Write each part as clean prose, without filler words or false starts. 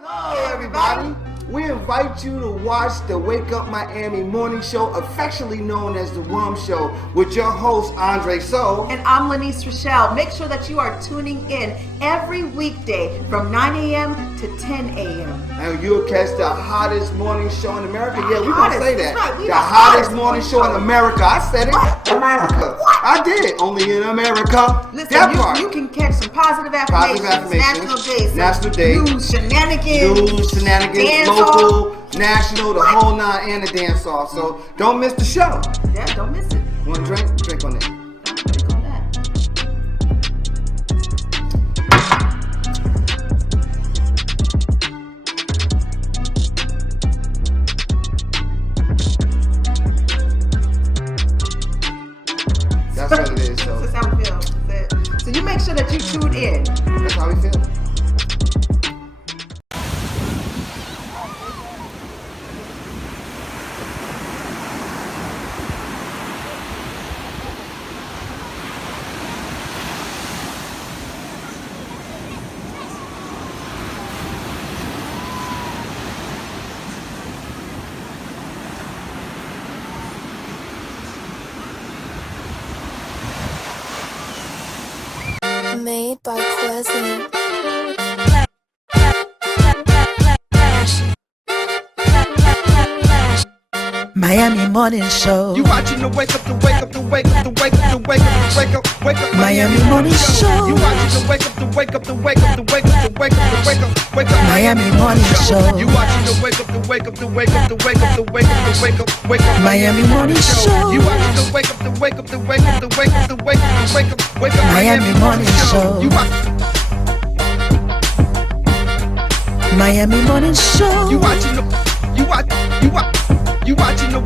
Hello, everybody. We invite you to watch the Wake Up Miami morning show, affectionately known as the WUMMS Show, with your host, Andre So. And I'm Lanice Rochelle. Make sure that you are tuning in every weekday from 9 a.m. to 10 a.m. And you'll catch the hottest morning show in America. Yeah, we're going to say that. Right, the hottest morning show in America. I said it. What? America. What? I did. Only in America. Listen, you can catch some positive affirmations. National Days. News, shenanigans. Dance local, national, the whole nine, and the dance off. So don't miss the show. Yeah, don't miss it. Want a drink? Drink on it. Drink on that. That's what it is. So that's how we feel. That's it. So you make sure that you tune in. That's how we feel. Made by Pleasant. Miami Morning Show. You watching the wake up, the wake up, the wake up, the wake up, the wake up, the wake up, wake up. Miami Morning Show. You watching the wake up, the wake up, the wake up, the wake up, the wake up, the wake up, wake up. Miami Morning Show. You watching the wake up, the wake up, the wake up, the wake up, the wake up, the wake up, wake up. Miami Morning Show. You watching the wake up, the wake up, the wake up, the wake up, the wake up, the wake up, wake up. Miami Morning Show. You Miami Morning Show. You watching the you watching the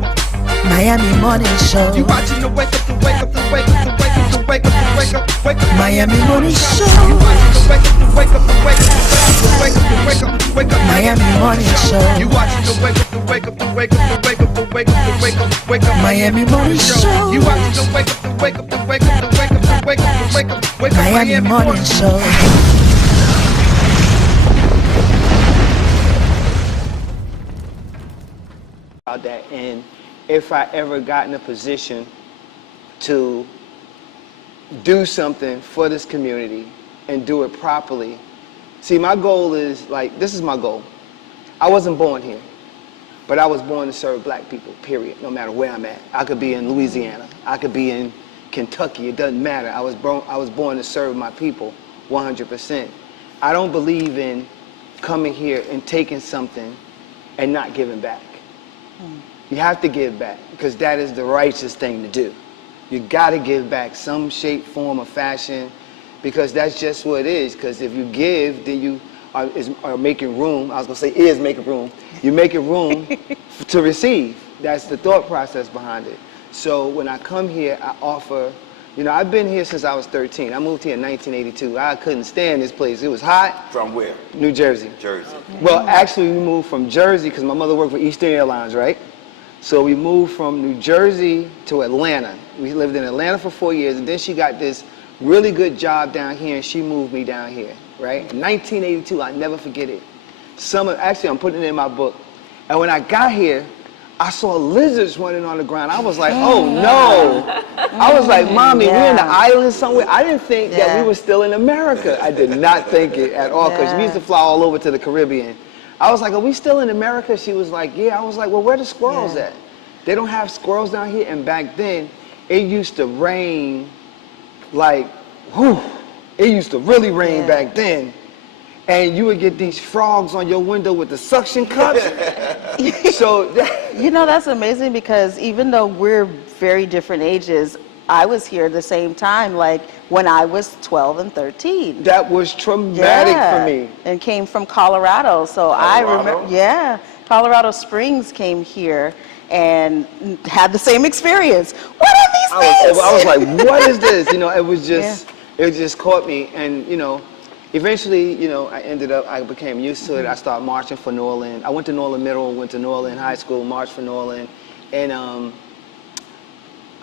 Miami Morning Show. You watching the wake up, the wake up, the wake up, the wake up, the wake up, the wake up, wake up. Miami Morning Show. You watching the wake up, the wake up, the wake up, the wake up, the wake up, the wake up. Miami Morning Show. You watching the wake up, the wake up, the wake up, the wake up, the wake up, the wake up, wake up. Miami Morning Show. You watching the wake up, the wake up, the wake up, the wake up, the wake up, the wake up, wake up. Miami Morning Show. That, and if I ever got in a position to do something for this community and do it properly. See, my goal is, like, this is my goal. I wasn't born here, but I was born to serve black people, period, no matter where I'm at. I could be in Louisiana, I could be in Kentucky, it doesn't matter. I was born to serve my people 100%. I don't believe in coming here and taking something and not giving back. You have to give back, because that is the righteous thing to do. You got to give back some shape, form, or fashion, because that's just what it is. Because if you give, then you are making room. I was going to say is making room. You're making room to receive. That's the thought process behind it. So when I come here, I offer, you know, I've been here since I was 13. I moved here in 1982. I couldn't stand this place. It was hot. From where? New Jersey. Jersey. Well, actually, we moved from Jersey because my mother worked for Eastern Airlines, right? So we moved from New Jersey to Atlanta. We lived in Atlanta for 4 years, and then she got this really good job down here, and she moved me down here, right? In 1982, I'll never forget it. Actually, I'm putting it in my book. And when I got here, I saw lizards running on the ground. I was like, oh no. I was like, Mommy, we're in the island somewhere. I didn't think that we were still in America. I did not think it at all, because we used to fly all over to the Caribbean. I was like, are we still in America? She was like, yeah. I was like, well, where the squirrels at? They don't have squirrels down here. And back then, it used to rain like, whew. It used to really rain back then. And you would get these frogs on your window with the suction cups. So, you know, that's amazing, because even though we're very different ages, I was here at the same time, like when I was 12 and 13. That was traumatic for me. And came from Colorado. So I remember, Colorado Springs came here and had the same experience. What are these things? I was like, what is this? You know, it was just, it just caught me. And, you know, eventually, you know, I became used to it. I started marching for New Orleans. I went to New Orleans Middle, went to New Orleans High School, marched for New Orleans. And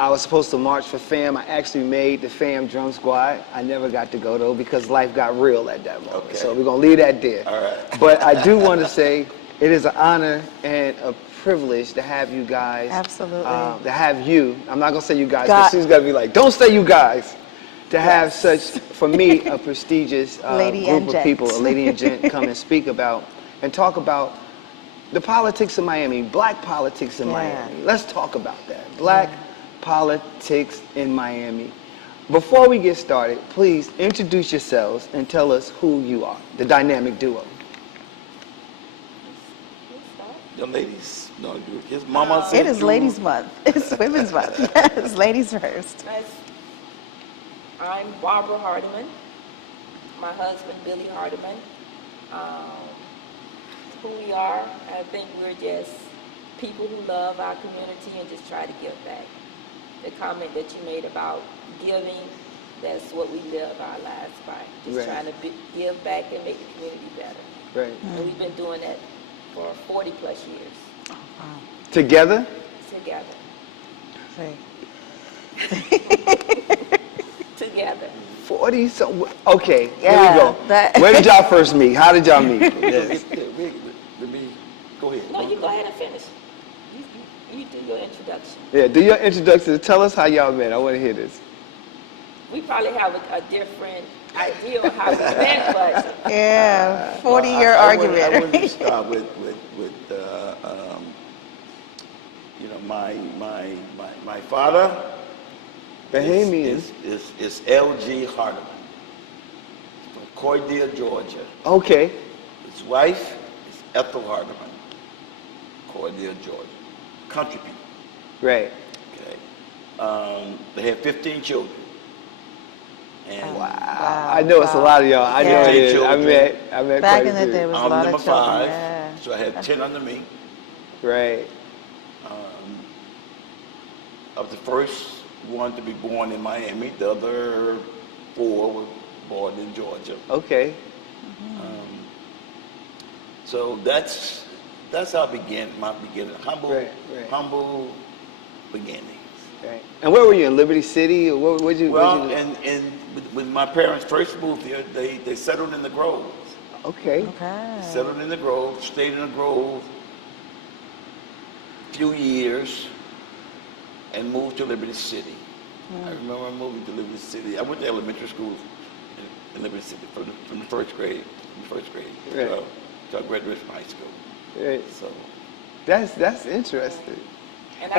I was supposed to march for FAM. I actually made the FAM drum squad. I never got to go though because life got real at that moment. Okay. So we're gonna leave that there. All right. But I do want to say it is an honor and a privilege to have you guys. Absolutely. To have you. I'm not gonna say you guys, God. but she's gonna be like, don't say you guys. To have such, for me, a prestigious Lady group and of gent. people, a lady and gent, come and speak about and talk about the politics of Miami, black politics in Miami. Let's talk about that. Black politics in Miami. Before we get started, please introduce yourselves and tell us who you are, the dynamic duo. Young ladies, no, his mama said It is Ladies Month. It's Women's Month. Yes, ladies first. I'm Barbara Hardiman. My husband, Billy Hardiman. Who we are, I think we're just people who love our community and just try to give back. The comment that you made about giving, that's what we live our lives by. Just trying to give back and make the community better. Right. And we've been doing that for 40 plus years. Oh, wow. Together? Together. See. Together. 40 so okay, Yeah, here we go. Where did y'all first meet? How did y'all meet? Yes. Let me go ahead. No, you go ahead and finish. You do your introduction. Yeah, do your introduction. Tell us how y'all met. I want to hear this. We probably have a different idea of how we met, but Yeah, 40-year I argument. want to start with you know, my father. Bahamian. Is L.G. Hardiman from Cordia, Georgia. Okay. His wife is Ethel Hardiman, Cordia, Georgia. Country people. Right. Okay. They had 15 children. And Wow. I know it's a lot of y'all. I know it is. I met Back quite in a the few. day, it was a I'm lot number of children. 5, Yeah. so I had 10 under me. Right. I was the first one to be born in Miami. The other 4 were born in Georgia. Okay. So that's how I began my beginning. Humble beginnings. Right. And where were you in Liberty City, or where'd you? Well, and when my parents first moved here, they settled in the Grove. Okay. Okay. Settled in the Grove, stayed in the Grove a few years, and moved to Liberty City. I remember moving to Liberty City. I went to elementary school in Liberty City from the first grade. Right. So I graduated from high school. Right. So That's interesting. and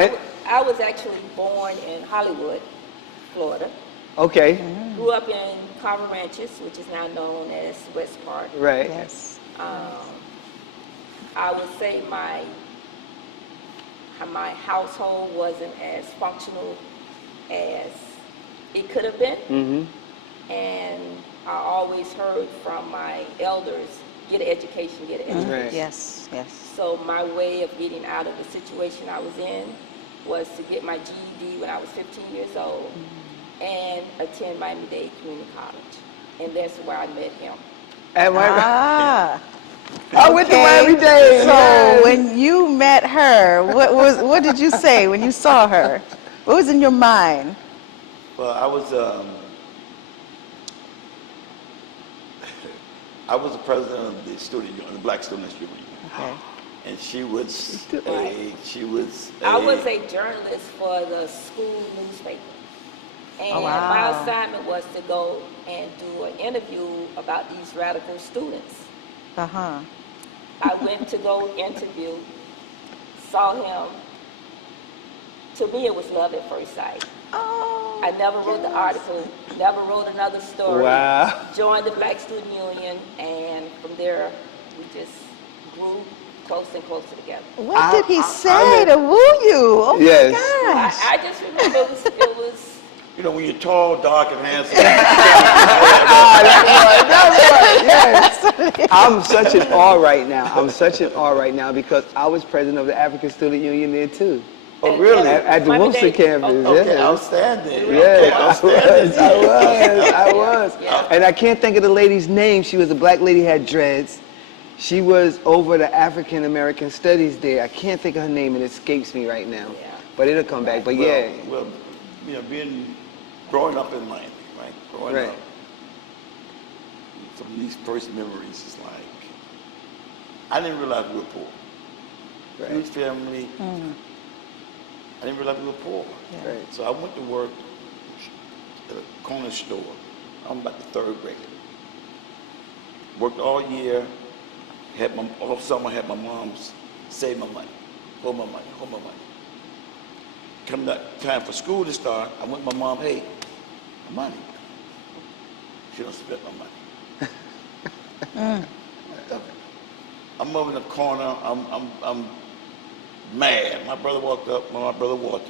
I was actually born in Hollywood, Florida. Okay. Grew up in Carver Ranches, which is now known as West Park. Right. Yes. I would say my household wasn't as functional as it could have been. Mm-hmm. And I always heard from my elders, get an education, get an education. Right. Yes, yes. So my way of getting out of the situation I was in was to get my GED when I was 15 years old and attend Miami-Dade Community College. And that's where I met him. At Ah. I went to Miami-Dade. So when you met her, what did you say when you saw her? What was in your mind? well, I was the president of the student union, the Black Students Union. Okay. And she was I was a journalist for the school newspaper. And Oh, wow. my assignment was to go and do an interview about these radical students. Uh-huh. I went to go interview, saw him. To me, it was love at first sight. Oh. I never wrote the article, never wrote another story. Wow. Joined the Black Student Union, and from there, we just grew close and closer together. What did he say to woo you? Oh Yes. my gosh. I just remember it was you know, when you're tall, dark, and handsome. That's right. Yes. I'm such in awe right now. I'm such in awe right now because I was president of the African Student Union there too. Oh, really? At the WUMMS campus. Okay, Yeah. outstanding. Yeah, Outstanding. I was. And I can't think of the lady's name. She was a black lady, had dreads. She was over the African American studies there. I can't think of her name, it escapes me right now. Yeah. But it'll come back. But yeah. Well, growing up in Miami, right? Growing Right. up, some of these first memories is like, I didn't realize we were poor. Right. Huge family. I didn't realize we were poor. Right. So I went to work at a corner store. I'm about the third grade. Worked all year. All summer had my mom's save my money, hold my money. Come that time for school to start, I went to my mom, hey, my money. She don't spend my money. I'm over in the corner, I'm mad. My brother walked up, Walter,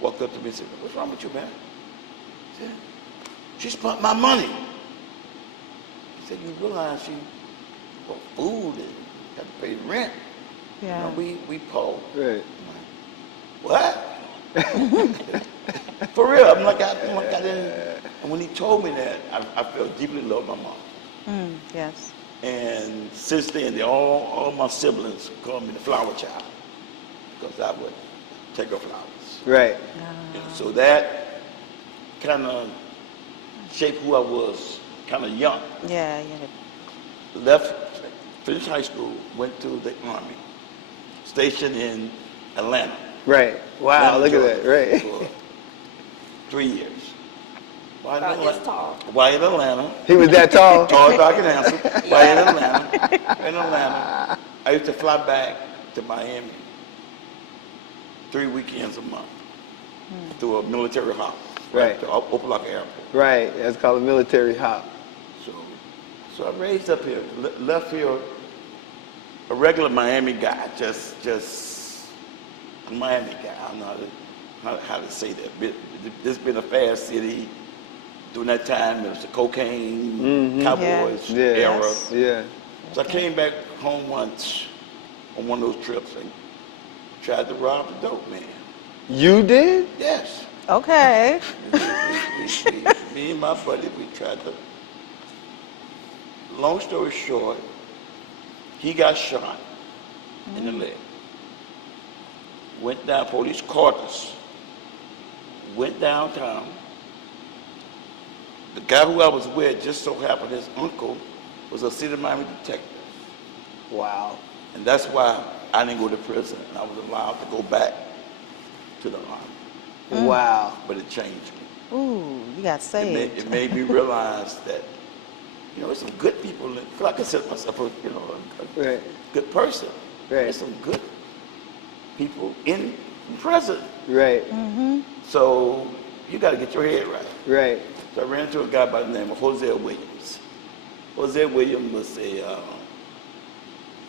walked up to me and said, what's wrong with you, man? I said, she spent my money. He said, you realize she bought food and got to pay rent. Yeah. You know, we poor. Right. What? For real, I'm like, I didn't. And when he told me that, I felt deeply loved my mom. Yes. And since then, all my siblings call me the flower child because I would take her flowers. Right. And so that kind of shaped who I was, kind of young. Yeah. Finished high school, went to the Army, stationed in Atlanta. Right. Wow, Atlanta, look at that. Georgia, Right. For 3 years. Why About this tall. Why in Atlanta? He was that tall. Tall, dark, and handsome. Why in Atlanta? In Atlanta. I used to fly back to Miami 3 weekends a month through a military hop. Right. To Opelika Airport. Right. That's called a military hop. So I raised up here, left here a regular Miami guy, just a Miami guy. I don't know how to say that. This been a fast city. During that time, it was the cocaine, cowboys era. Yeah. So I came back home once on one of those trips and tried to rob the dope man. You did? Yes. Okay. Me and my buddy, we tried to. Long story short, he got shot in the leg. Went down, police caught us. Went downtown. The guy who I was with just so happened his uncle was a city of Miami detective. Wow. And that's why I didn't go to prison. I was allowed to go back to the Army. Wow. But it changed me. Ooh, you got saved. It made me realize that, there's some good people. I consider myself a Right. good person. Right. There's some good people in prison. Right. So you got to get your head right. Right. So I ran into a guy by the name of Jose Williams. Jose Williams was a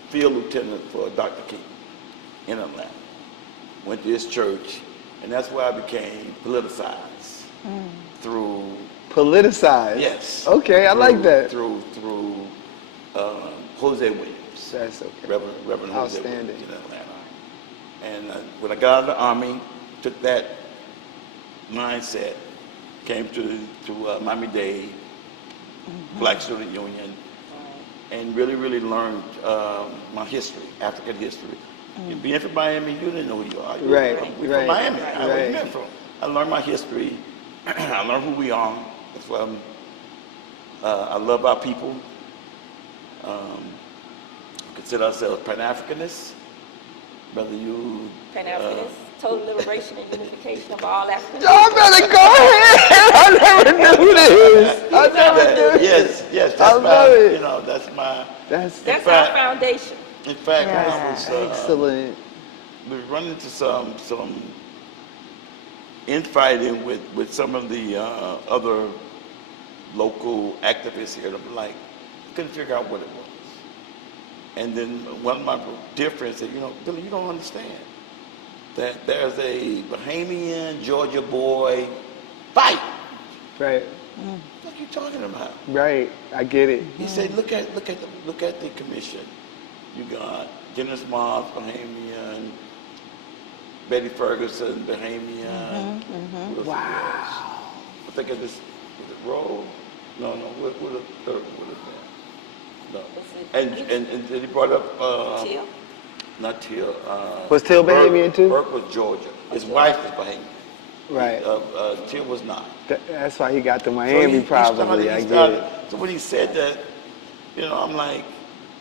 field lieutenant for Dr. King in Atlanta. Went to his church, and that's where I became politicized through. Politicized? Yes. Okay, I like that. Through Jose Williams. That's okay. Reverend Jose Outstanding. Williams in Atlanta. And when I got out of the Army, took that mindset, came to Miami Dade, Black Student Union, and really learned my history, African history. Being from Miami, you didn't know who you are. We're from Miami. I where you been from. I learned my history. I learned who we are. That's why I love our people. Consider ourselves Pan-Africanists. Whether you Pan-Africanists, total liberation and unification of all Africans. Y'all better go ahead. I never knew this. I never knew. Yes. That's I love it. That's our foundation. In fact, when I was excellent. We were running into some infighting with some of the other local activists here. I'm like, couldn't figure out what it was. And then one of my dear friends said, Billy, you don't understand that there's a Bahamian Georgia boy fight. Right. What are you talking about? Right. I get it. He said, look at the commission. You got Dennis Moss, Bahamian, Betty Ferguson, Bahamian. Wow. I think it was it Roll? No. What the third one? No. And he brought up Till? Not Till. Was Till Bahamian too? Burke was Georgia. His wife was Bahamian. Right. Till was not. That's why he got to So Miami, he probably. started- I he get started- it. So when he said that, I'm like,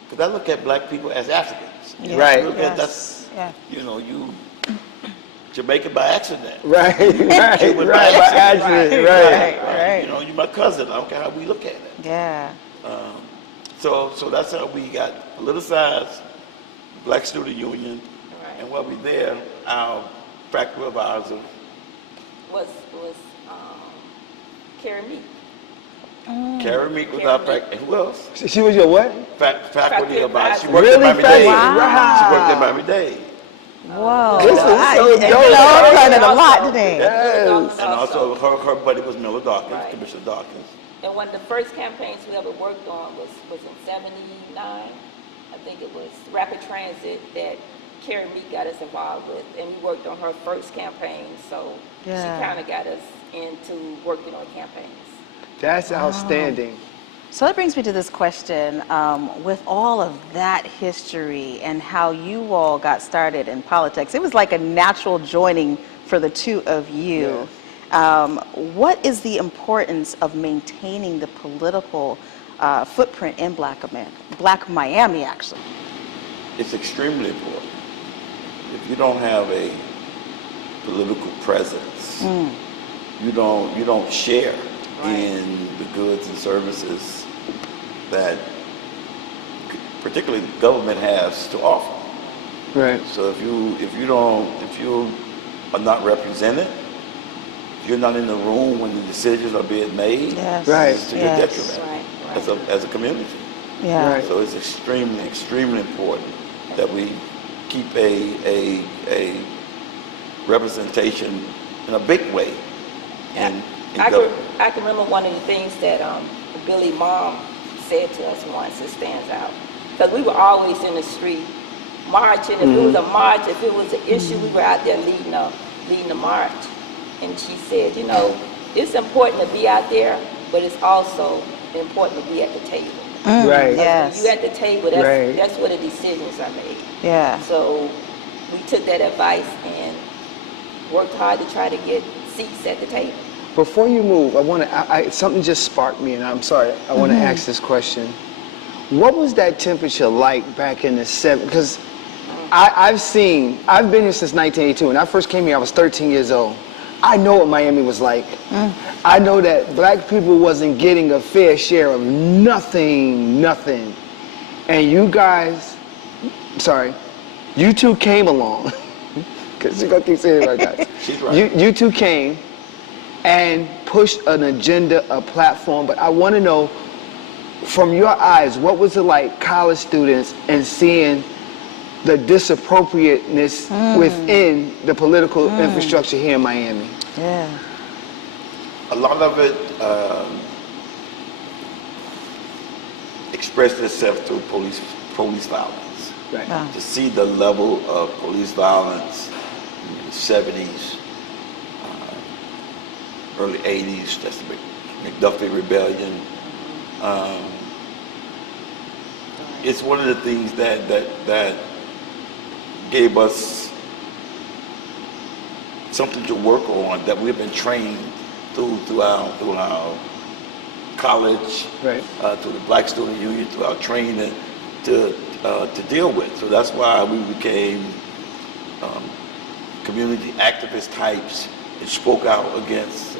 because I look at black people as Africans. Right. I look at that's, Yeah. you Jamaican by accident. Right, right, Cuban right, by accident, right. Right. You're my cousin. I don't care how we look at it. Yeah. So that's how we got politicized, Black Student Union, Right. and while we there, our faculty of ours Was Carrie Meek. Carrie Meek was our faculty. Who else? She was your what? Faculty of ours. She advisor. worked Really? at Miami-Dade. Wow. She worked at Miami-Dade. Whoa. This is so dope. I'm learning a lot today. Yes. And also her buddy was Miller Dawkins, Right. Commissioner Dawkins. And one of the first campaigns we ever worked on was in '79. I think it was Rapid Transit that Carrie Meek got us involved with, and we worked on her first campaign. So Yeah. she kind of got us into working on campaigns. That's outstanding. So that brings me to this question. With all of that history and how you all got started in politics, it was like a natural joining for the two of you. What is the importance of maintaining the political footprint in Black America, Black Miami, actually? It's extremely important. If you don't have a political presence, you don't share in the goods and services that particularly the government has to offer. Right. So if you are not represented, if you're not in the room when the decisions are being made, Yes. Right. it's to your detriment Right. as a community. Yeah. Right. So it's extremely important that we keep a representation in a big way in government. I can remember one of the things that Billy Mom said to us once that stands out. Because we were always in the street marching. If it was a march, if it was an issue, we were out there leading the march. And she said, it's important to be out there, but it's also important to be at the table. Right. Yes. You at the table, Right. that's where the decisions are made. Yeah. So we took that advice and worked hard to try to get seats at the table. Before you move, I want to. Something just sparked me, and I'm sorry. I want to ask this question. What was that temperature like back in the 70s? Because I've been here since 1982. When I first came here, I was 13 years old. I know what Miami was like. I know that black people wasn't getting a fair share of nothing. And you guys, you two came along. Because you're going to keep saying it like that. She's right. You two came and pushed an agenda, a platform, but I want to know, from your eyes, what was it like, college students, and seeing the disappropriateness within the political infrastructure here in Miami? Yeah. A lot of it expressed itself through police violence. Right. Wow. To see the level of police violence in the 70s, early 80s, that's the McDuffie Rebellion. It's one of the things that gave us something to work on, that we've been trained through our college, Right. through the Black Student Union, through our training to deal with. So that's why we became community activist types and spoke out against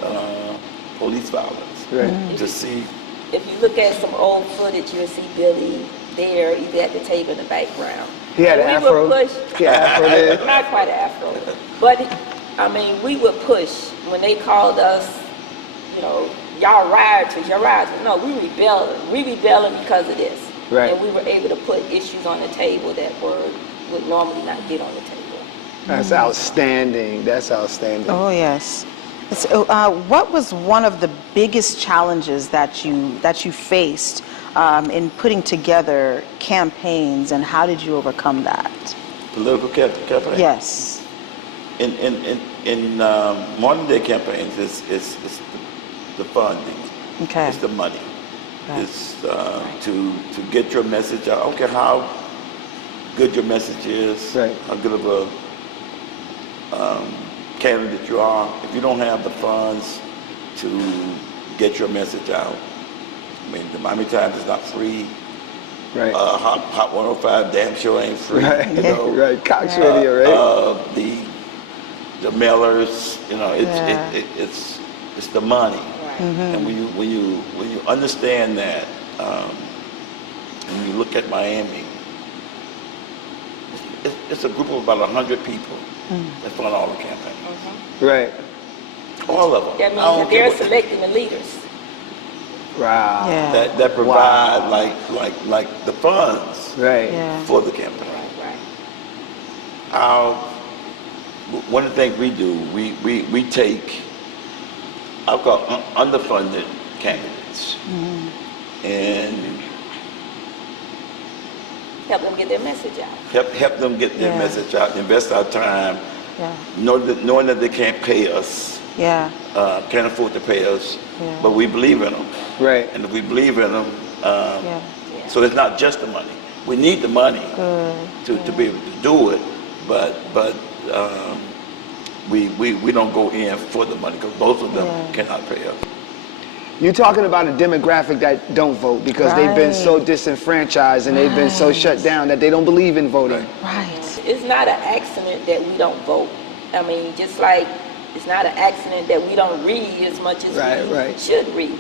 police violence. Right. To see, If you look at some old footage, you'll see Billy there, either at the table in the background. He had an And we afro. would push, He had an afro there. not quite an afro, but we would push when they called us, y'all rioters. No, we rebelling because of this. Right. And we were able to put issues on the table that would normally not get on the table. That's outstanding. That's outstanding. Oh, yes. So, what was one of the biggest challenges that you faced in putting together campaigns, and how did you overcome that? political campaign. Yes. In modern day campaigns, it's the funding. Okay. It's the money. Right. It's to get your message out. I don't care how good your message is, Right. how good of a candidate you are, if you don't have the funds to get your message out, I mean, the Miami Times is not free. Right. Hot 105 damn sure ain't free. Right. You know? Right. Cox Radio, right? The mailers, you know, it's the money. Right. And when you understand that, and you look at Miami, it's a group of about 100 people that fund all the campaigns. Right. All of them. That means that they're selecting the leaders. Wow. Yeah. That provide like the funds Right. Yeah. for the campaign. Right. One of the things we do, we take, I'll call underfunded candidates, and Help them get their message out. help them get their Yeah. message out, invest our time, Yeah. knowing that they can't pay us, Yeah. can't afford to pay us, Yeah. but we believe in them. Right. And if we believe in them, Yeah. so it's not just the money. We need the money Good. to be able to do it, but we don't go in for the money because both of them cannot pay us. You're talking about a demographic that don't vote because they've been so disenfranchised and they've been so shut down that they don't believe in voting. Right. It's not an accident that we don't vote. I mean, just like it's not an accident that we don't read as much as we should read.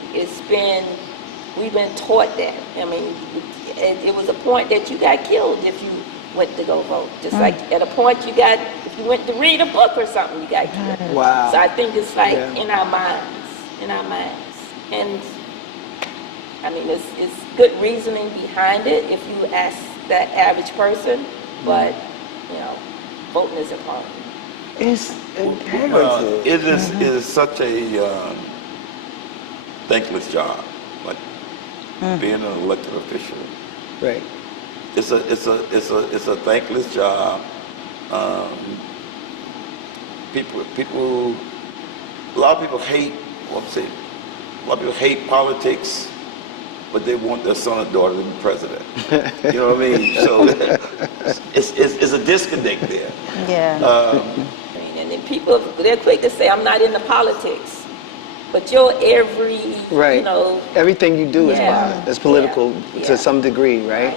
We've been taught that. I mean, it was a point that you got killed if you went to go vote. Just like at a point if you went to read a book or something, you got killed. Wow. So I think it's like in our minds. And I mean, it's good reasoning behind it if you ask that average person, but, you know, voting is important. It's imperative. It is such a thankless job, like being an elected official. Right. It's a thankless job. A lot of people hate. A lot of people hate politics, but they want their son or daughter to be president. You know what I mean? So it's a disconnect there. Yeah. And then people, they're quick to say, I'm not into politics. But your every, you know. Everything you do is political to some degree, right?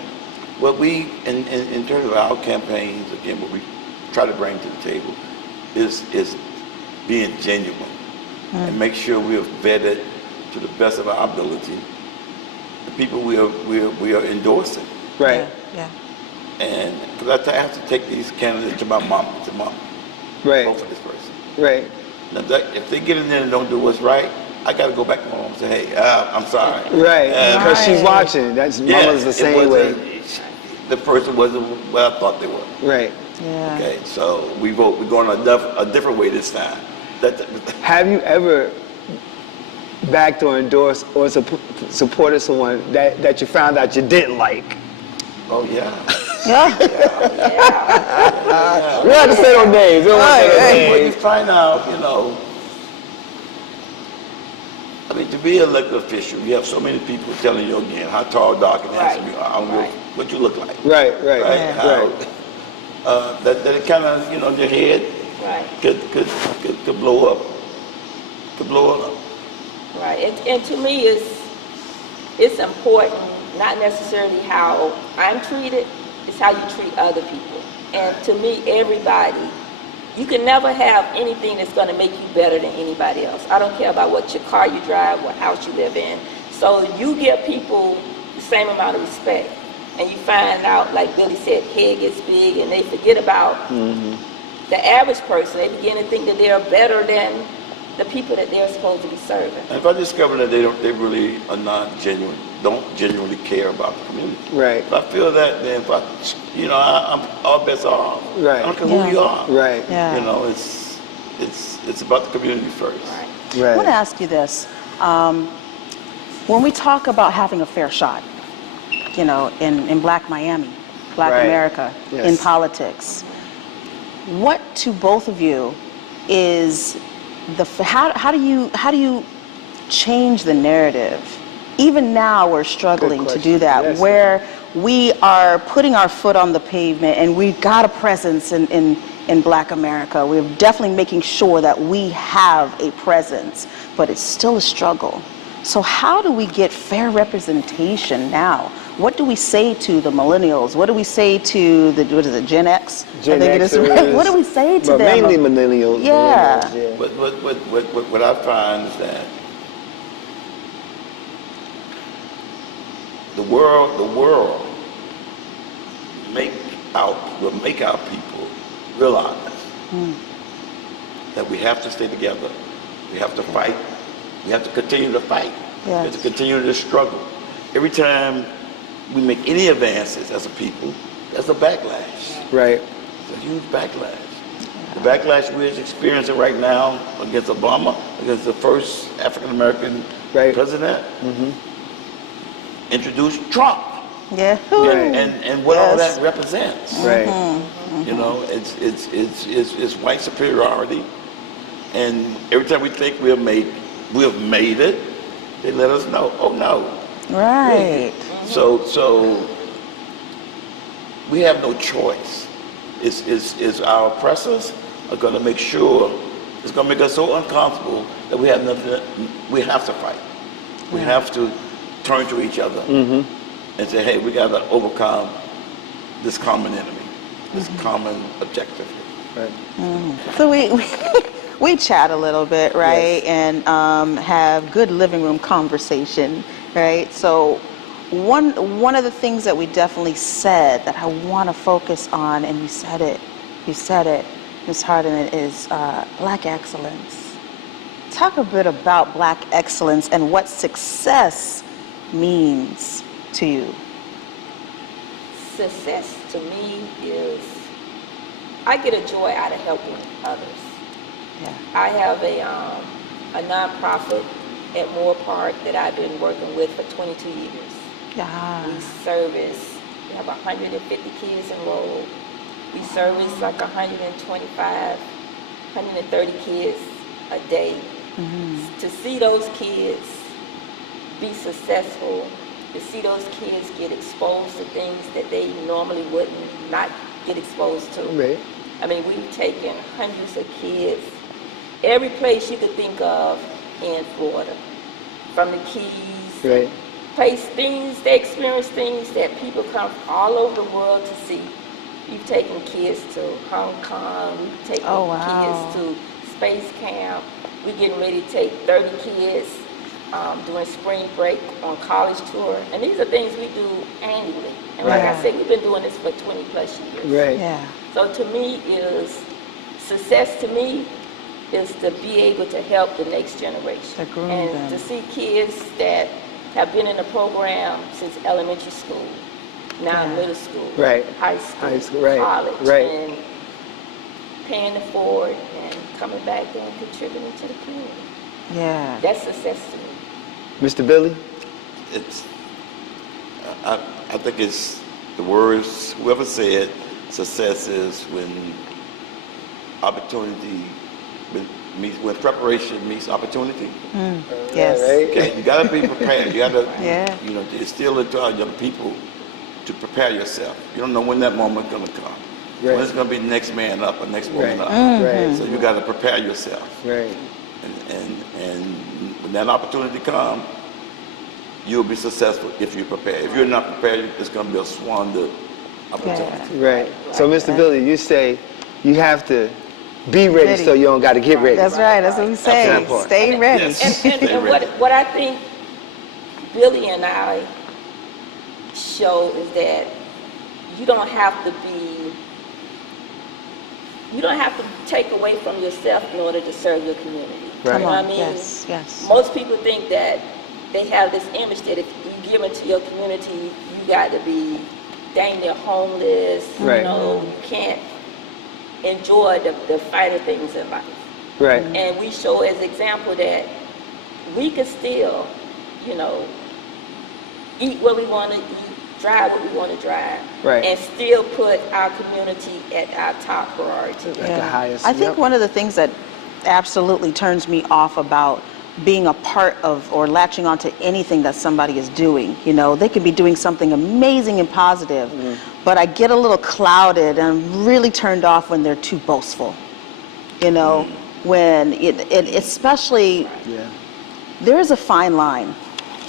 What we, in terms of our campaigns, again, what we try to bring to the table is being genuine and make sure we are vetted to the best of our ability the people we are endorsing. Right. Yeah. And because I have to take these candidates to my mom. Right. Vote for this person. Right. Now, if they get in there and don't do what's right, I got to go back to my mom and say, hey, I'm sorry. Right. Because she's watching. Mama's the same way. The person wasn't what I thought they were. Right. Yeah. Okay, so we're going a different way this time. Have you ever backed or endorsed or supported someone that you found out you didn't like? Oh, yeah. Yeah. We don't have to say no names. We don't have to say no When you names. find out, you know, I mean, to be an elected official, you have so many people telling you again how tall, dark, and handsome you are. I don't know what you look like. Right. That it kind of, you know, your head could blow up. Could blow it up. Right, and to me, it's important, not necessarily how I'm treated, it's how you treat other people. And to me, everybody, you can never have anything that's going to make you better than anybody else. I don't care about what your car you drive, what house you live in. So you give people the same amount of respect. And you find out, like Billy said, head gets big, and they forget about the average person. They begin to think that they are better than the people that they're supposed to be serving. And if I discover that they really are not genuine, don't genuinely care about the community. Right. If I feel that, then I'm all bets are off. Right. I don't care who you are. Right. Yeah. You know, it's about the community first. I want to ask you this. When we talk about having a fair shot, you know, in Black Miami, Black America, in politics, what to both of you is how do you change the narrative? Even now we're struggling to do that, where we are putting our foot on the pavement and we've got a presence in in Black America. We're definitely making sure that we have a presence, but it's still a struggle. So how do we get fair representation now? What do we say to the millennials? What do we say to the, what is it, Gen X? Gen I think it is, right? Xers, What do we say to but them? mainly millennials. Yeah. Millennials, yeah. But what I find is that the world will make our people realize that we have to stay together. We have to fight. We have to continue to fight. We have to continue to struggle. Every time we make any advances as a people, there's a backlash. Right. It's a huge backlash. The backlash we're experiencing right now against Obama, against the first African-American president, introduced Trump. Yeah. And what all that represents. Right. You know, it's white superiority. And every time we think we have made it, they let us know, oh no. Right. So we have no choice. It's our oppressors are going to make sure, it's going to make us so uncomfortable that we have nothing, we have to fight. We have to turn to each other and say, hey, we got to overcome this common enemy, this common objective. Right. So we chat a little bit, right? And have good living room conversation, right? So one of the things that we definitely said that I want to focus on, and you said it, Ms. Harden, is Black excellence. Talk a bit about Black excellence and what success means to you. Success to me is, I get a joy out of helping others. Yeah. I have a nonprofit at Moore Park that I've been working with for 22 years. Yeah. We have 150 kids enrolled. We service like 125, 130 kids a day. To see those kids be successful, to see those kids get exposed to things that they normally wouldn't not get exposed to. Right. I mean, we've taken hundreds of kids, every place you could think of in Florida, from the Keys. Right. They experience things that people come from all over the world to see. We've taken kids to Hong Kong, we've taken kids to space camp. We're getting ready to take 30 kids during spring break on college tour. And these are things we do annually. And like I said, we've been doing this for 20 plus years. Right. Yeah. So to me success to me is to be able to help the next generation. To groom and them. to see kids that have been in the program since elementary school, now middle school, high school, college, and paying it forward and coming back and contributing to the community. Yeah. That's success to me. Mr. Billy? I think it's the words, whoever said success is when opportunity, when preparation meets opportunity. Yes. Okay, you gotta be prepared. You gotta, you know, instill into our young people to prepare yourself. You don't know when that moment's gonna come. When it's gonna be next man up or next woman up. So you gotta prepare yourself. Right. And when that opportunity comes, you'll be successful if you're prepared. If you're not prepared, it's going to be a squandered opportunity. Right. So, Mr. Billy, you say you have to be ready so you don't got to get ready. That's right. That's what we say. Stay ready. Yes. And what I think Billy and I show is that you don't have to take away from yourself in order to serve your community. Right. You know what I mean? Yes, yes. Most people think that they have this image that if you give into your community, you got to be dang near homeless. Right. You know, you can't enjoy the finer things in life. Right. And we show as example that we can still, you know, eat what we want to eat, drive what we want to drive, and still put our community at our top priority. At the highest. I think one of the things that absolutely turns me off about being a part of or latching onto anything that somebody is doing, you know, they can be doing something amazing and positive, but I get a little clouded and I'm really turned off when they're too boastful. You know, when it especially, there is a fine line.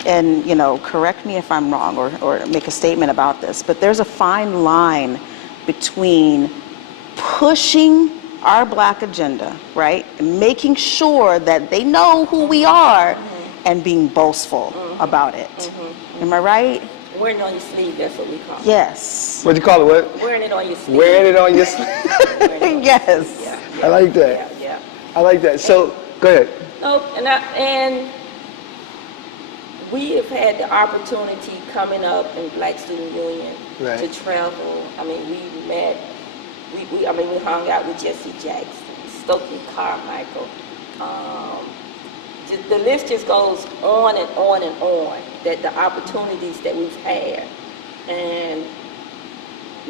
And, you know, correct me if I'm wrong or make a statement about this, but there's a fine line between pushing our Black agenda, right? And making sure that they know who we are and being boastful about it. Am I right? Wearing it on your sleeve, that's what we call it. Yes. What do you call it? What? Wearing it on your sleeve. Wearing it on your sleeve. Yes. Yeah, I like that. Yeah. I like that. So, go ahead. No, and we have had the opportunity coming up in Black Student Union to travel. I mean, we met, we hung out with Jesse Jackson, Stokely Carmichael. The list just goes on and on and on, that the opportunities that we've had. And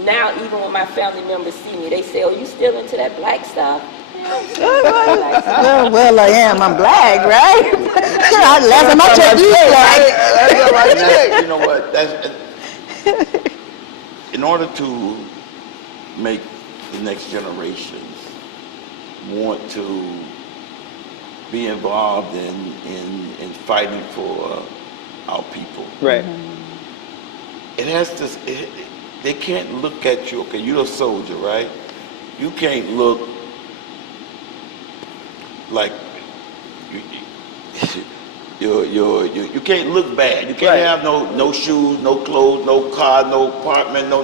now even when my family members see me, they say, "Oh, you still into that Black stuff?" Well, I am. I'm Black, right? Last time I checked, you Black. You know what? That's, in order to make the next generations want to be involved in fighting for our people. Right. It has to. They can't look at you. Okay, you're a soldier, right? You can't look like you can't look bad. You can't have no shoes, no clothes, no car, no apartment, no.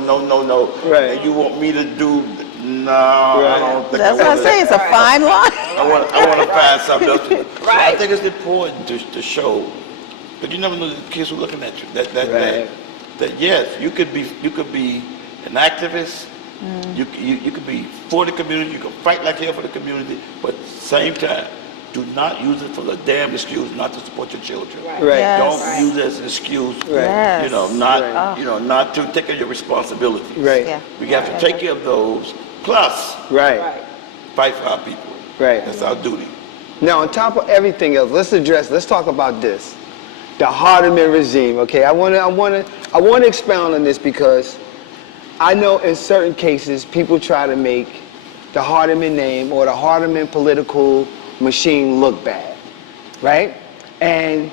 Right. And you want me to do? No, I don't think. That's what I say. It's a fine line. I want to find something else. So I think it's important to show, but you never know the kids who are looking at you. That yes, you could be an activist. You could be for the community. You can fight like hell for the community, but at the same time, do not use it for the damn excuse not to support your children. Right. Yes. Don't use it as an excuse. Yes. You know, not to take care of your responsibilities. Right. Yeah. We have to take care of those. Plus, fight for our people. Right. That's our duty. Now, on top of everything else, let's talk about this, the Hardeman regime. Okay, I want to expound on this because I know in certain cases people try to make the Hardeman name or the Hardeman political machine look bad, right? And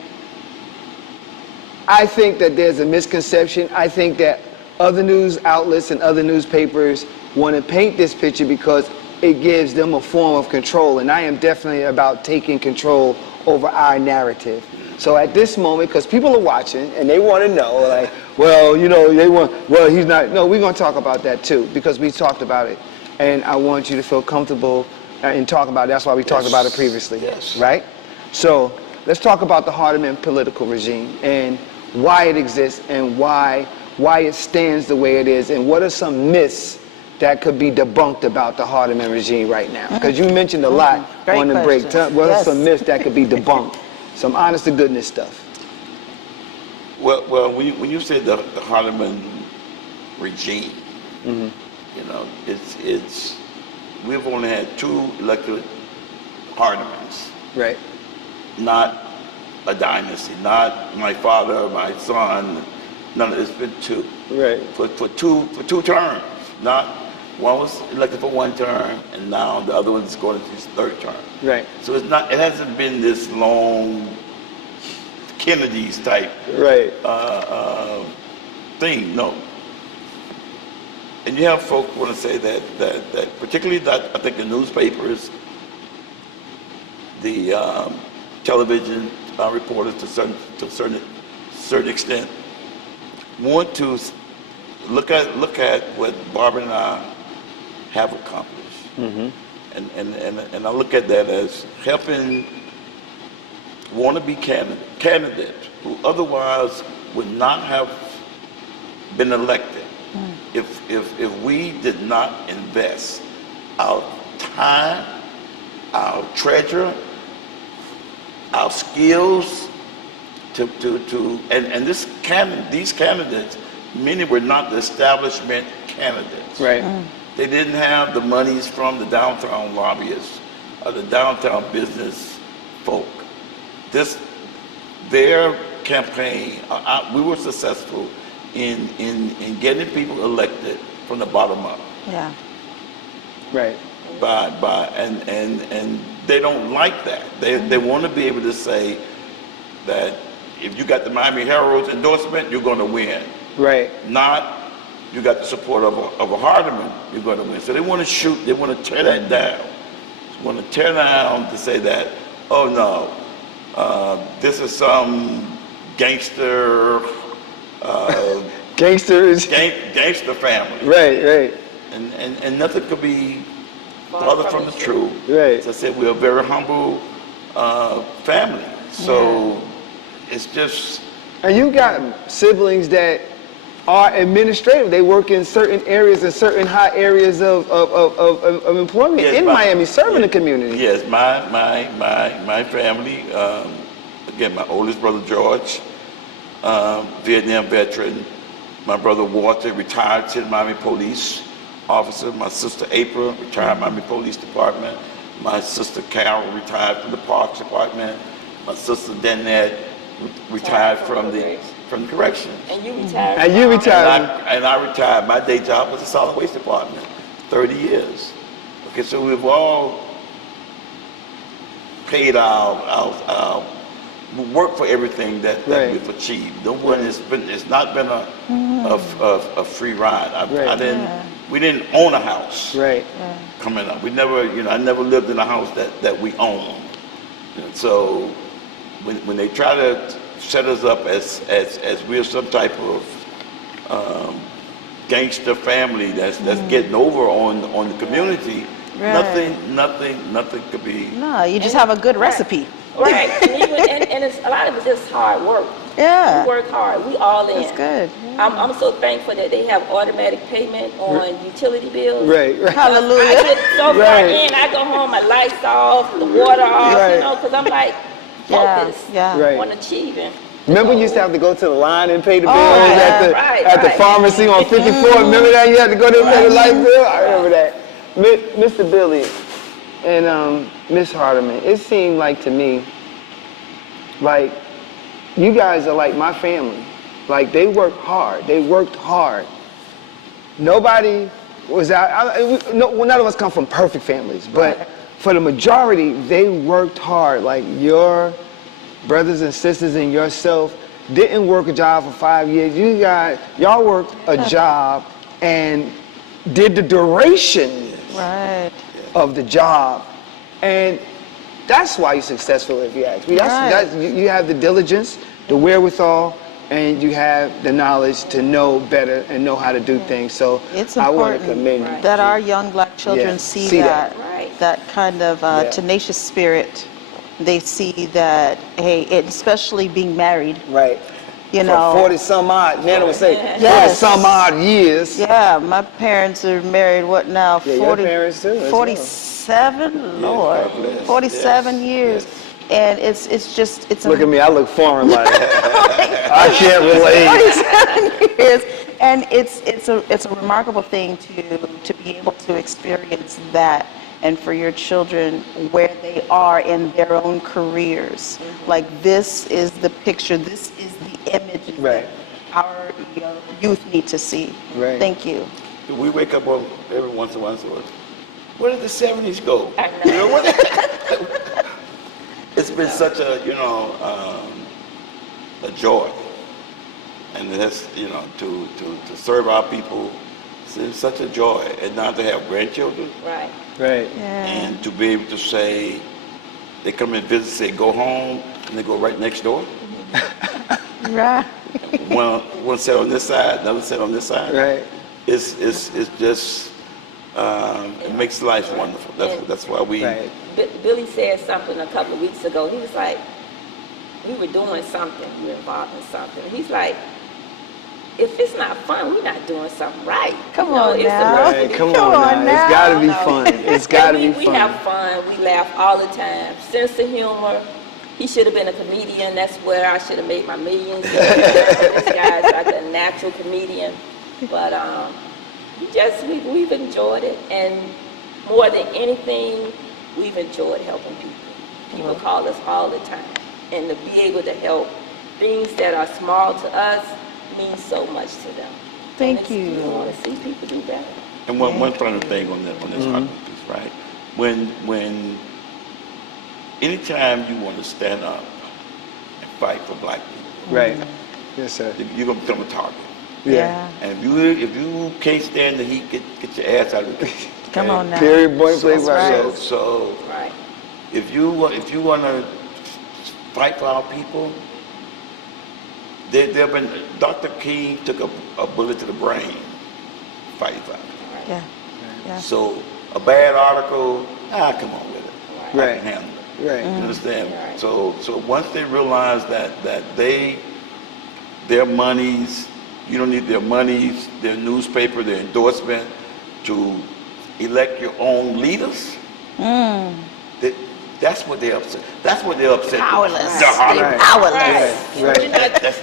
I think that there's a misconception. I think that other news outlets and other newspapers want to paint this picture because it gives them a form of control, and I am definitely about taking control over our narrative. So at this moment, because people are watching and they want to know, like, well, you know, he's not. No, we're going to talk about that too because we talked about it, and I want you to feel comfortable in talking about it. That's why we talked about it previously, right? So let's talk about the Hardeman political regime and why it exists and why it stands the way it is, and what are some myths that could be debunked about the Hardeman regime right now? Because you mentioned a lot on the break. What are some myths that could be debunked? Some honest to goodness stuff. Well, when you say the Hardeman regime, you know, it's we've only had 2 elected Hardemans. Right. Not a dynasty, not my father or my son. None of it's been 2. Right. For two terms. Not one was elected for 1 term, and now the other one's going into his 3rd term. Right. So it hasn't been this long Kennedy's type thing. No. And you have folks want to say that particularly that I think the newspapers, the television reporters to a certain extent want to look at what Barbara and I have accomplished, and I look at that as helping wannabe candidates who otherwise would not have been elected if we did not invest our time, our treasure, our skills and these candidates, many were not the establishment candidates. Right. They didn't have the monies from the downtown lobbyists or the downtown business folk. Their campaign, we were successful in getting people elected from the bottom up. Yeah. Right. And they don't like that. They want to be able to say that if you got the Miami Herald's endorsement, you're going to win. Right. Not you got the support of a Hardeman, you're going to win. So they want to they want to tear that down. They want to tear down to say that, oh no, this is some gangster. Gangster family. Right. And nothing could be farther from the truth. Right. As I said, we're a very humble family. So it's just. And you got siblings that are administrative. They work in certain areas and certain high areas of employment in Miami, serving the community. Yes, my family. Again, my oldest brother George, Vietnam veteran. My brother Walter, retired City Miami Police officer. My sister April, retired Miami Police Department. My sister Carol, retired from the Parks Department. My sister Danette, retired from the corrections. And you retired. And you retired. And I retired. My day job was the Solid Waste Department, 30 years. Okay, so we've all paid our work for everything that we've achieved. No one it's not been a free ride. We didn't own a house. Right. Coming up, we never, I never lived in a house that we owned. And so when they try to set us up as we're some type of gangster family that's getting over on the community, nothing could be. No, you just have a good recipe. Right, and it's a lot of it's just hard work. Yeah. We work hard. We all in. That's good. I'm so thankful that they have automatic payment on utility bills. Right. Hallelujah. I get so far in, I go home, my lights off, the water off, because I'm like focused on achieving. Remember you used to have to go to the line and pay the bills at the pharmacy on 54? Remember that? You had to go there and pay the light bill? I remember that. Mr. Billy and Miss Hardeman, it seemed like to me, like you guys are like my family. Like they worked hard. They worked hard. Nobody was out. None of us come from perfect families, but for the majority, they worked hard. Like your brothers and sisters and yourself didn't work a job for 5 years. Y'all worked a job and did the duration of the job. And that's why you're successful, if you ask me. You have the diligence, the wherewithal, and you have the knowledge to know better and know how to do things. So it's I want to important commend you. that our young black children see that. Right. That kind of tenacious spirit. They see that, hey, especially being married. Right. You know. 40 some odd, Nana would say, 40 some odd years. Yeah, my parents are married, what now? Yeah, 40, your parents too. 47, Lord. 47 years. And it's look at me, I look foreign like I can't relate. 47 years. And it's a remarkable thing to be able to experience that, and for your children where they are in their own careers. Like this is the picture, this is the image that our youth need to see. Right. Thank you. We wake up every once in a while and say, where did the 70s go? I know. It's been such a, a joy. And that's, to serve our people, it's such a joy. And now to have grandchildren. Right. Right. Yeah. And to be able to say, they come and visit, say, go home, and they go right next door. Right. One set on this side, another set on this side. Right. It's just, it makes life wonderful. That's why we... Right. Billy said something a couple of weeks ago. He was like, we were doing something, we were involved in something. He's like, if it's not fun, we're not doing something right. Come on now. Right, come on now. It's got to be fun. It's got to be fun. We have fun. We laugh all the time. Sense of humor. He should have been a comedian. That's where I should have made my millions. This guy's like a natural comedian. But we've enjoyed it. And more than anything, we've enjoyed helping people. People call us all the time. And to be able to help things that are small to us, means so much to them. Thank You you. want to see people do better. And one final thing on this heart piece, right? When anytime you want to stand up and fight for black people, Right. Yes, sir. you're gonna become a target. Yeah. And if you can't stand the heat, get your ass out of the kitchen. Come on now. Period, point blank, So, right. so Right. if you want to fight for our people, there have been, Dr. King took a bullet to the brain fighting for our people. Yeah. Yeah. So a bad article, come on with it. I Right. can handle it. Right. You understand? Right. So once they realize that their monies, you don't need their monies, their newspaper, their endorsement to elect your own leaders. That's what they're upset. That's what they're upset. Powerless. They're hard. They're powerless. Right.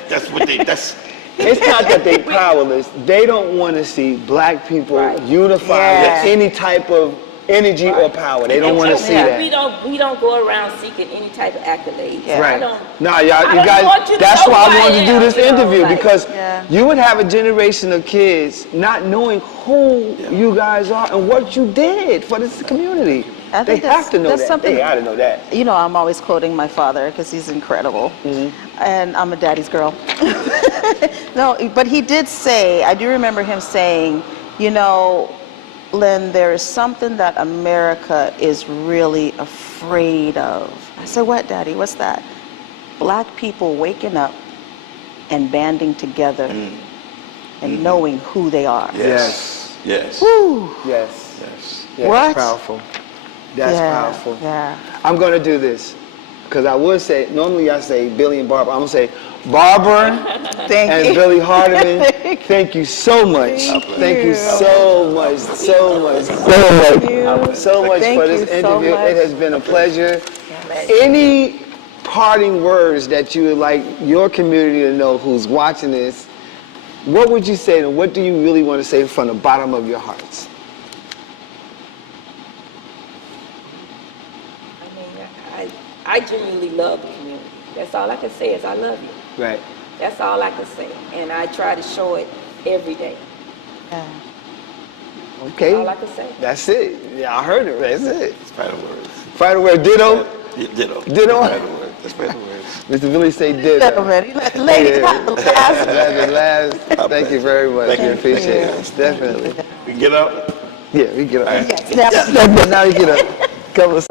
That's what they. That's It's not that they powerless. They don't want to see black people unified Yeah. with any type of energy or power. They don't want to see Yeah. We that. don't go around seeking any type of accolades. Yeah. Right. I don't. No, I you don't guys, want you to that's know why who I wanted to do am, this you know, interview, like- because Yeah. you would have a generation of kids not knowing who you guys are and what you did for this community. I They think have to know that's that. something. They got to know that. You know, I'm always quoting my father because he's incredible, and I'm a daddy's girl. No, but he did say, I do remember him saying, you know, Lynn, there is something that America is really afraid of. I said, what, Daddy? What's that? Black people waking up and banding together and knowing who they are. Yes. yes. Woo. Yes. Yes. Yeah, What? That's powerful. That's Yeah, powerful. yeah. I'm going to do this because I would say, normally I say Billy and Barbara. I'm going to say Barbara Thank and you. Billy Hardiman. Thank you so much. Thank you so much, so much, so much Thank for this you so interview. much. It has been a pleasure. Any parting words that you would like your community to know who's watching this, what would you say and what do you really want to say from the bottom of your hearts? I genuinely love the community. That's all I can say is I love you. Right. That's all I can say. And I try to show it every day. Yeah. Okay. That's all I can say. That's it. Yeah, I heard it. That's it. Final words. Final word, ditto. Yeah, ditto. Ditto. Final words. That's final words. Mr. Billy say ditto. Gentlemen, let the ladies have the last. That's the last. Thank you very much. Thank We you. appreciate it. Definitely. We get up. Yeah, we get up. Yes. Now we get up. Couple of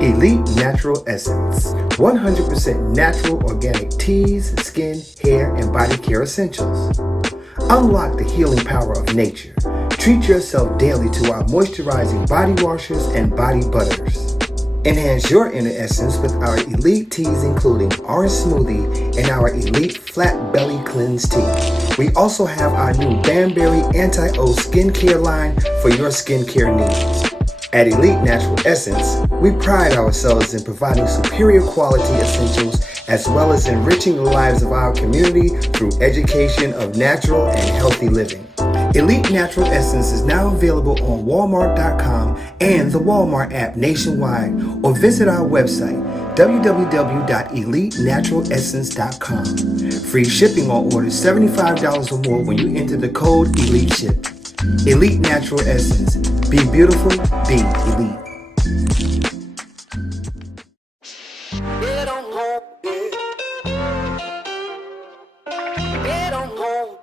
Elite Natural Essence. 100% natural organic teas, skin, hair, and body care essentials. Unlock the healing power of nature. Treat yourself daily to our moisturizing body washers and body butters. Enhance your inner essence with our elite teas including Orange Smoothie and our elite Flat Belly Cleanse Tea. We also have our new Banberry Anti-O skincare line for your skincare needs. At Elite Natural Essence, we pride ourselves in providing superior quality essentials as well as enriching the lives of our community through education of natural and healthy living. Elite Natural Essence is now available on Walmart.com and the Walmart app nationwide, or visit our website www.elitenaturalessence.com. Free shipping on orders $75 or more when you enter the code ELITESHIP. Elite Natural Essence. Be beautiful, be elite. Get on home, yeah. Get on home.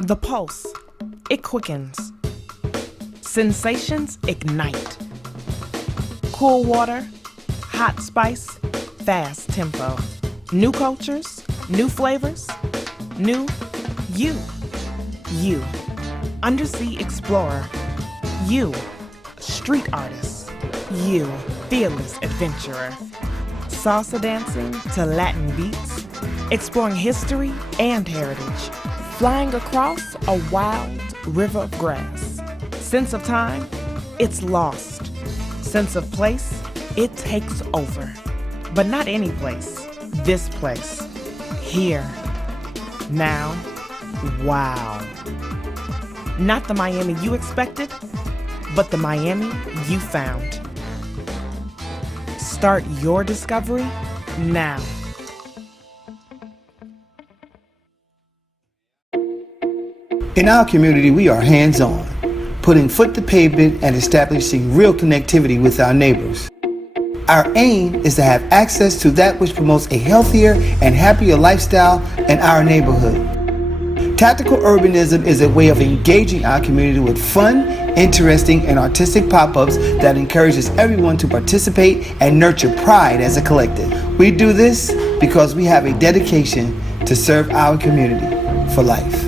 The pulse, it quickens. Sensations ignite. Cool water, hot spice, fast tempo. New cultures, new flavors, new you. You, undersea explorer. You, street artist. You, fearless adventurer. Salsa dancing to Latin beats, exploring history and heritage. Flying across a wild river of grass. Sense of time, it's lost. Sense of place, it takes over. But not any place, this place. Here, now, wow. Not the Miami you expected, but the Miami you found. Start your discovery now. In our community, we are hands-on, putting foot to pavement and establishing real connectivity with our neighbors. Our aim is to have access to that which promotes a healthier and happier lifestyle in our neighborhood. Tactical urbanism is a way of engaging our community with fun, interesting, and artistic pop-ups that encourages everyone to participate and nurture pride as a collective. We do this because we have a dedication to serve our community for life.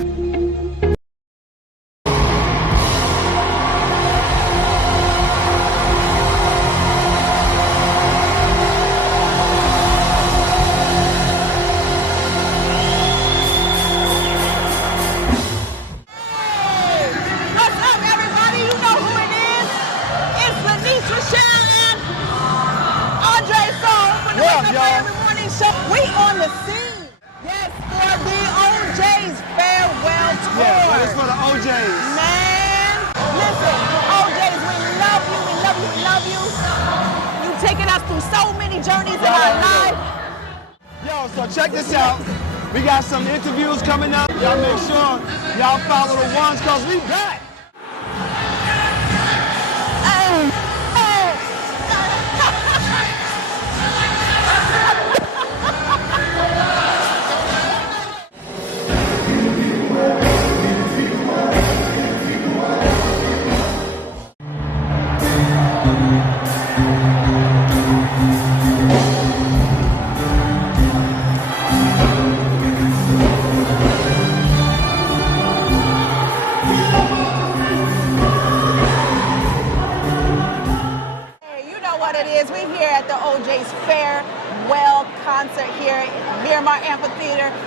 So check this out. We got some interviews coming up. Y'all make sure y'all follow the ones because we back.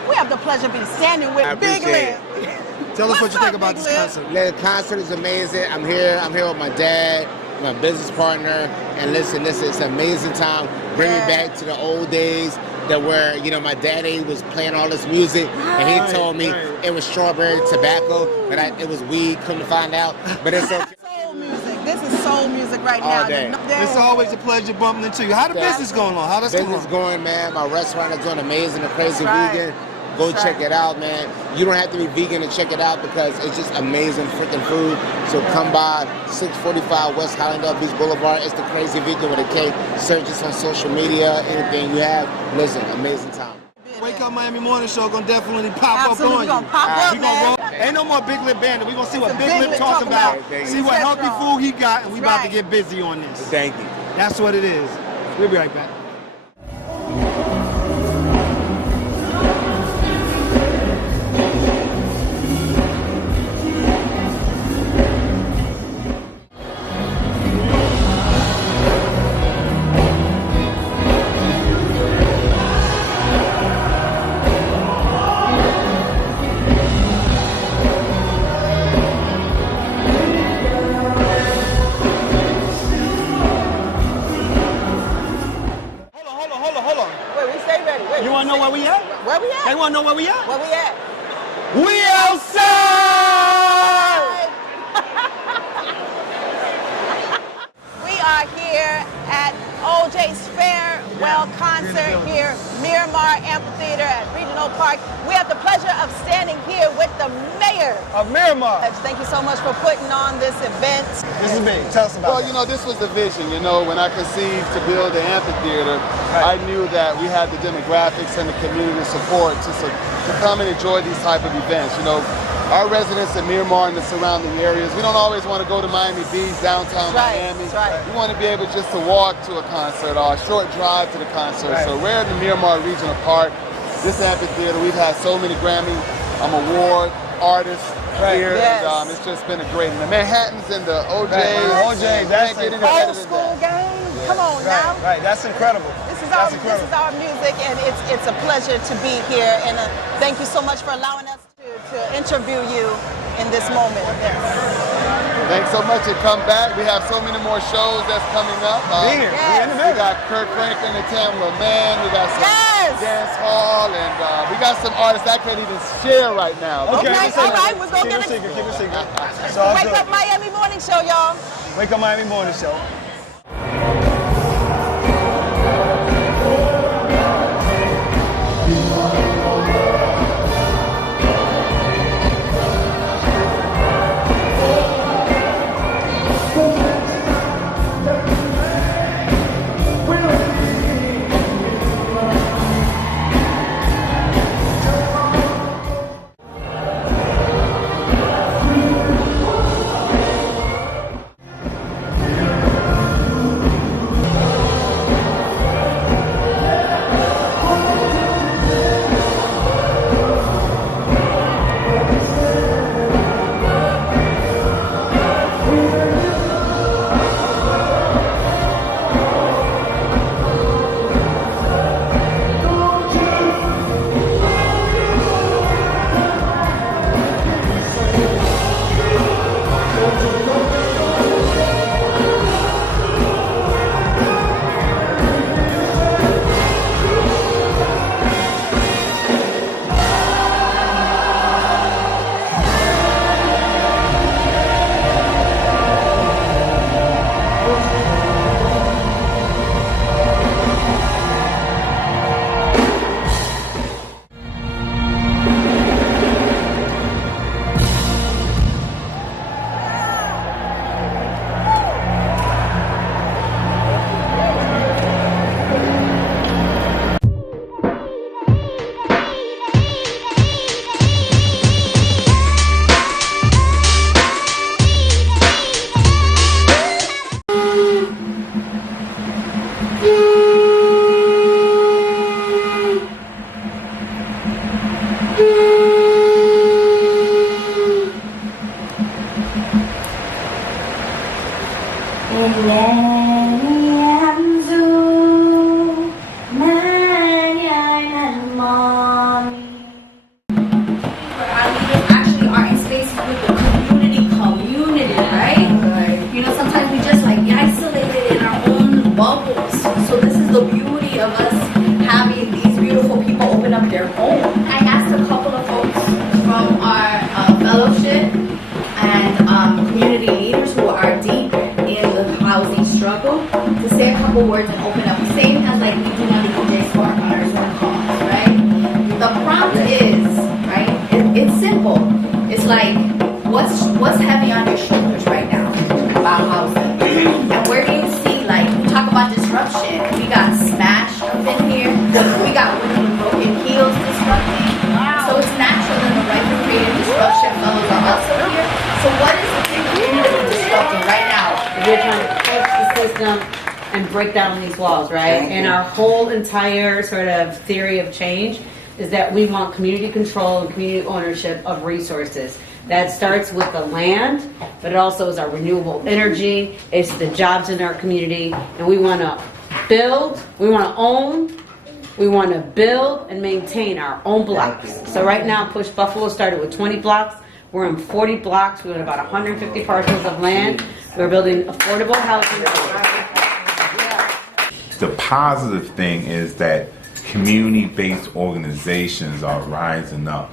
We have the pleasure of being standing with Big Lip. Tell us what you think about this concert. The concert is amazing. I'm here with my dad, my business partner, and listen, it's an amazing time. Bring me back to the old days that where, my daddy was playing all this music, and he told me it was strawberry tobacco, but it was weed, come to find out, but it's okay. Soul music. This is soul music right all now. Day. It's always a pleasure bumping into you. How the business going on? How that's business going, man. My restaurant is doing amazing. The Crazy Vegan. Go check it out, man. You don't have to be vegan to check it out because it's just amazing freaking food. So come by 645 West Highland Beach Boulevard. It's the Crazy Vegan with a K. Search us on social media, anything you have. Listen, amazing time. Wake Up Miami Morning Show gonna definitely pop Absolutely, up on we gonna pop up, man. Ain't no more Big Lip Bandit. We gonna see what Big Lip talking about. See what healthy food he got, and we about to get busy on this. Thank you. That's what it is. We'll be right back. Where we at? They want to know where we at. Where we at? We outside! We are here at OJ's Farewell Concert here, Miramar Amphitheater at Regional Park. We have the pleasure of standing here with the mayor of Miramar. Thank you so much for putting on this event. This is big. Tell us about Well, you know, this was the vision. You know, when I conceived to build the amphitheater, I knew that we had the demographics and the community support to come and enjoy these type of events. You know, our residents in Miramar and the surrounding areas, we don't always want to go to Miami Beach, downtown Miami. We want to be able just to walk to a concert or a short drive to the concert. So we're in the Miramar Regional Park. This amphitheater, we've had so many Grammy award artists here, and it's just been a great. And the Manhattans and the OJs. That's old school game. Come on now. Right, that's incredible. This is our music, and it's a pleasure to be here. And thank you so much for allowing us to interview you in this moment. Thanks so much to come back. We have so many more shows that's coming up. We got Kirk Franklin and Tamla Mann. We got some dance hall, and we got some artists I can't even share right now. Okay, all right, we're going to get it. Keep it secret. Wake Up Miami Morning Show, y'all. Wake Up Miami Morning Show. Entire sort of theory of change is that we want community control and community ownership of resources. That starts with the land, but it also is our renewable energy, it's the jobs in our community, and we want to build, we want to own, we want to build and maintain our own blocks. So right now, Push Buffalo started with 20 blocks. We're in 40 blocks. We own about 150 parcels of land. We're building affordable housing. The positive thing is that community-based organizations are rising up.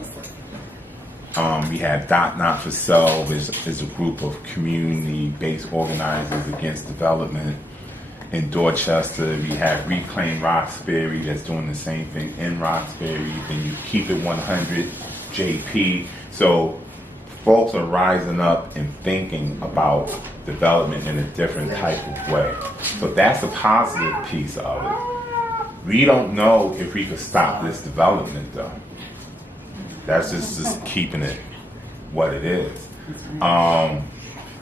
We have Dot Not for Self is a group of community-based organizers against development. In Dorchester, we have Reclaim Roxbury that's doing the same thing in Roxbury. Then you Keep It 100, JP. So folks are rising up and thinking about development in a different type of way. So that's a positive piece of it. We don't know if we could stop this development though. That's just keeping it what it is.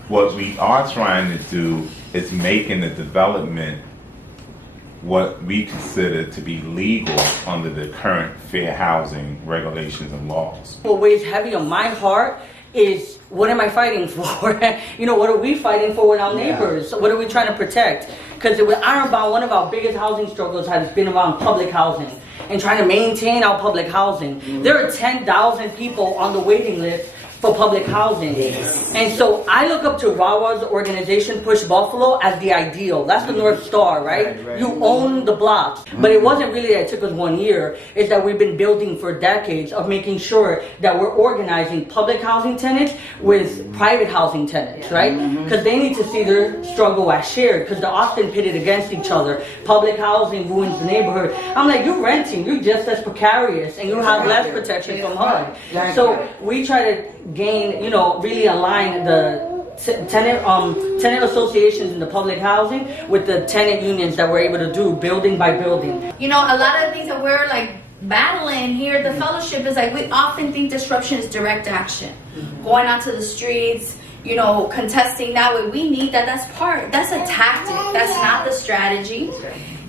What we are trying to do is making the development what we consider to be legal under the current fair housing regulations and laws. What weighs heavy on my heart is, what am I fighting for? You know, what are we fighting for with our neighbors? What are we trying to protect? Because with Ironbound, one of our biggest housing struggles has been around public housing and trying to maintain our public housing. There are 10,000 people on the waiting list for public housing. And so I look up to Rawa's organization, Push Buffalo, as the ideal. That's the North Star, right? You own the blocks. But it wasn't really that it took us 1 year. It's that we've been building for decades of making sure that we're organizing public housing tenants with private housing tenants, right? Because they need to see their struggle as shared, because they're often pitted against each other. Public housing ruins the neighborhood. I'm like, you're renting, you're just as precarious, and you have less protection from HUD. So we try to gain, you know, really align the tenant associations in the public housing with the tenant unions that we're able to do building by building. You know, a lot of the things that we're like battling here at the fellowship is like, we often think disruption is direct action. Going out to the streets, you know, contesting that way. We need that. That's a tactic. That's not the strategy.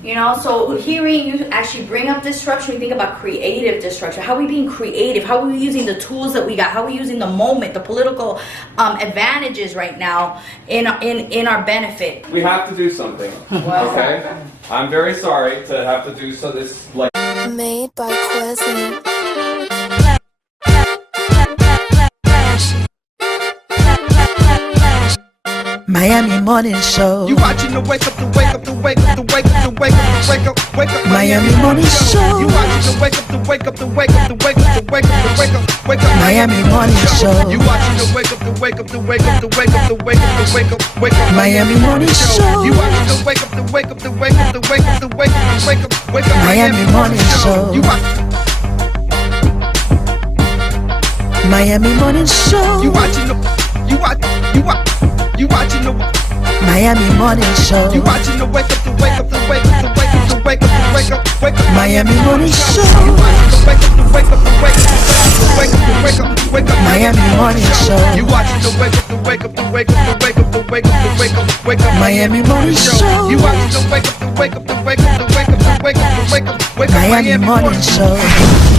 You know, so hearing you actually bring up disruption, we think about creative disruption. How are we being creative? How are we using the tools that we got? How are we using the moment, the political advantages right now in our benefit? We have to do something. Okay? I'm very sorry to have to do so this like Made by Quezzy. Miami Morning Show. You watching the wake up, the wake up, the wake up, the wake up, the wake up, the wake up, wake up. Miami Morning Show. You watching the wake up, the wake up, the wake up, the wake up, the wake up, the wake up, wake up. Miami Morning Show. You watching the wake up, the wake up, the wake up, the wake up, the wake up, the wake up, wake up. Miami Morning Show. You watching the wake up, the wake up, the wake up, the wake up, the wake up, the wake up, wake up. Miami Morning Show. You Miami Morning Show. You watching the Miami Morning Show. You watching the wake up, the wake up, the wake up, the wake up, the wake up, the wake up, wake up. Miami Morning Show. You watching the wake up, the wake up, the wake up, the wake up, the wake up, wake up. Miami Morning Show. You watching the wake up, the wake up, the wake up, the wake up, the wake up, the wake up, wake up. Miami Morning Show. You watching the wake up, the wake up, the wake up, the wake up, the wake up, the wake up, wake up. Miami Morning Show.